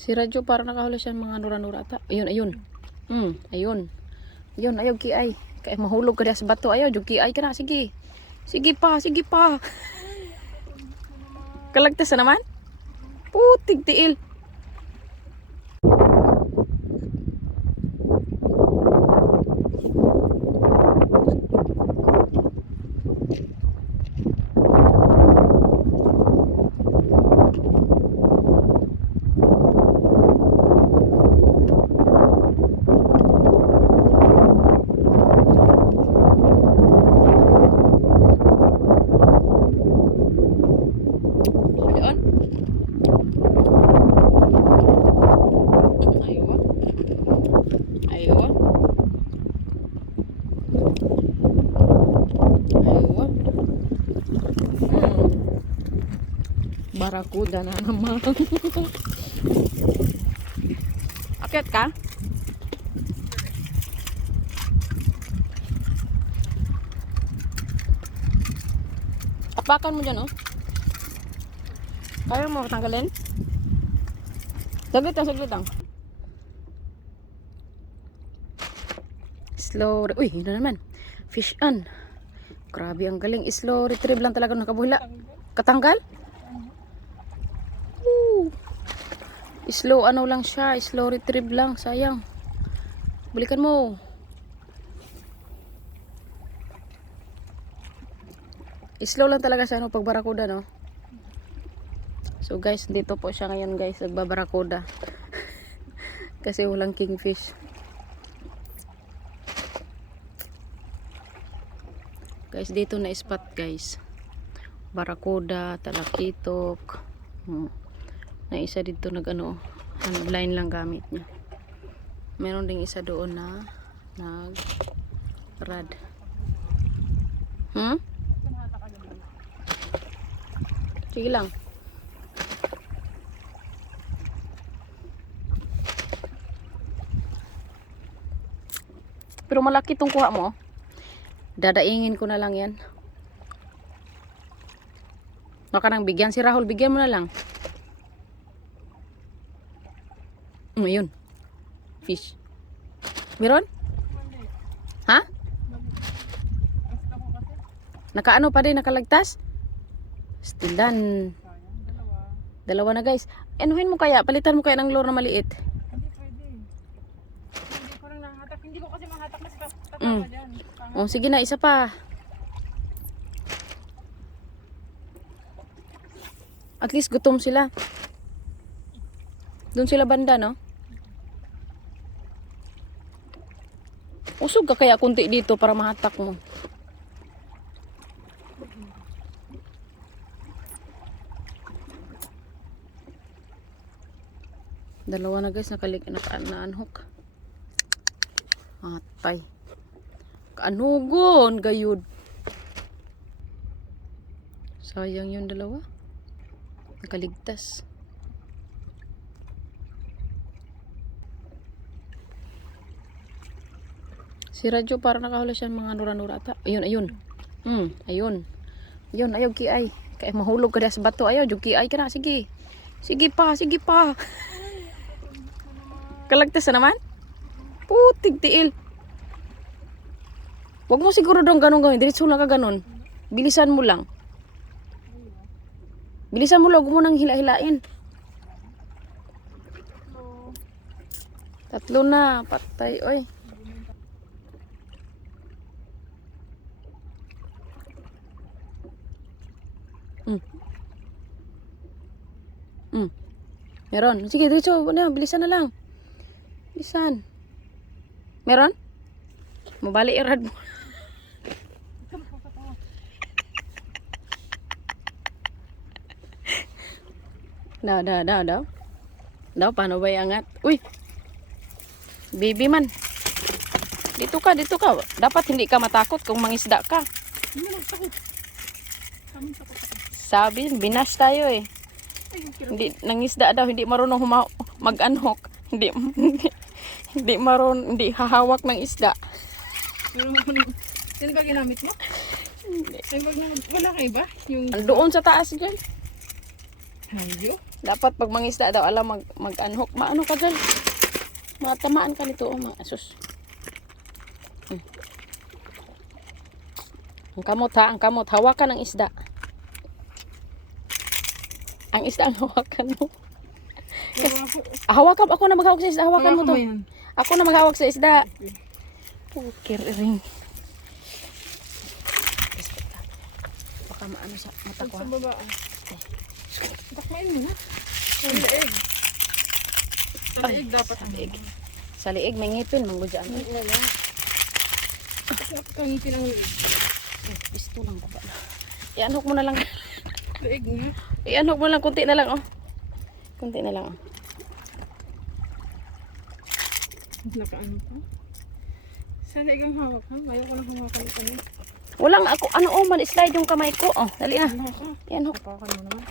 Si Radyo para nakahuli siya mga nura-nura ata. Ayun, ayun. Ayun. Ayun, ayaw kiay. Kaya mahulog ka sa bato. Ayaw, jug kiay ka na. Sige. Sige pa, sige pa. Kalagtas na naman? Putig tiil. Barakuda na naman. Akyat ka? Apakan mo dyan, oh. Kaya mo tanggalin? Saglit lang, saglit lang. Slow. Uy, yun na naman. Fish on. Grabe, ang galing. Slow retrieve lang talaga nakabuhila. Katanggal? Slow ano lang siya, slow retrieve lang, sayang. Balikan mo. Slow lang talaga siya no pag barakuda, no. So guys, dito po siya ngayon guys, nagbabarakuda. Kasi walang kingfish. Guys, dito na spot guys. Barakuda, talakitok. Na isa dito nag-ano, line lang gamit niya. Meron ding isa doon na nag-rad. Sige lang. Pero malaki tong kuha mo. Dadaingin ko na lang yan. Baka nang bigyan si Rahul, bigyan mo na lang. Ayun. Fish. Meron? Ha? Nakaano pa din, nakalagtas? Stilan. Dalawa na guys. Anuhin mo kaya, palitan mo kaya ng lure na maliit. Hindi pwede. Hindi ko lang nahatak. Hindi ko kasi mahatak na tatama dyan. Oh, sige na, isa pa. At least gutom sila. Doon sila banda, no? Usog ka kaya kunti dito para mahatak mo. Dalawa na guys, naka-unhook. Atay. Kaanugon, gayud. Sayang yung dalawa. Nakaligtas. Si Radyo para nakahuli siya mga nura-nura ata. Ayun, ayun. Ayun. Ayun, ayaw kiay. Kaya mahulog ka sa bato. Ayaw, jug kiay ka na. Sige. Sige pa, sige pa. Kalagtas na naman? Putig tiil. Huwag mo siguro dong ganun gawin. Diretso na ka ganun. Bilisan mo lang. Bilisan mo lang. Huwag mo nang hila-hilain. Tatlo na. Patay. Oy. Meron. Sige, diretso. Bilisan na lang. Bilisan. Meron? Mabalik yung rad mo. Daw, paano ba iangat? Uy! Baby man. Dito ka. Dapat hindi ka matakot kung mangisda ka. Sabi, binas tayo eh. Hindi, nangisda daw, hindi marunong mag-unhook. Hindi marunong, hindi hahawak ng isda. Sino ba ginamit mo? Wala kayo ba? Yung... Doon sa taas dyan. Ayo. Dapat pag mangisda daw, alam mag-anhok. Maano ka dyan? Matamaan ka nito. Oh, mga asus. Ang kamot ha, ang kamot. Hawakan ang isda. Ang isda ang hawakan mo. Hawakan, ako na maghawak sa isda. Hawakan mo to. Yan. Ako na maghawak sa isda. Okay, ring. Baka maano sa mata ko. Sa baba. Takmain mo na. Sa liig. Sa liig dapat. Sa liig. Sa liig, may ngipin. Manggudyan. Wala. Dapat kang ngipin ang liig. Pisto lang baba na. Ianhok mo na lang. Liig nga. Ianhok mo lang. Kunti na lang, oh. Kunti na lang, oh. Nakaano pa. Sa liig ang hawak ha. Ayaw ko lang hawakan ito niya. Walang ako. Ano, oh, man-slide yung kamay ko. Oh, dali na. Ano ka? Ianhok. Hawakan mo naman.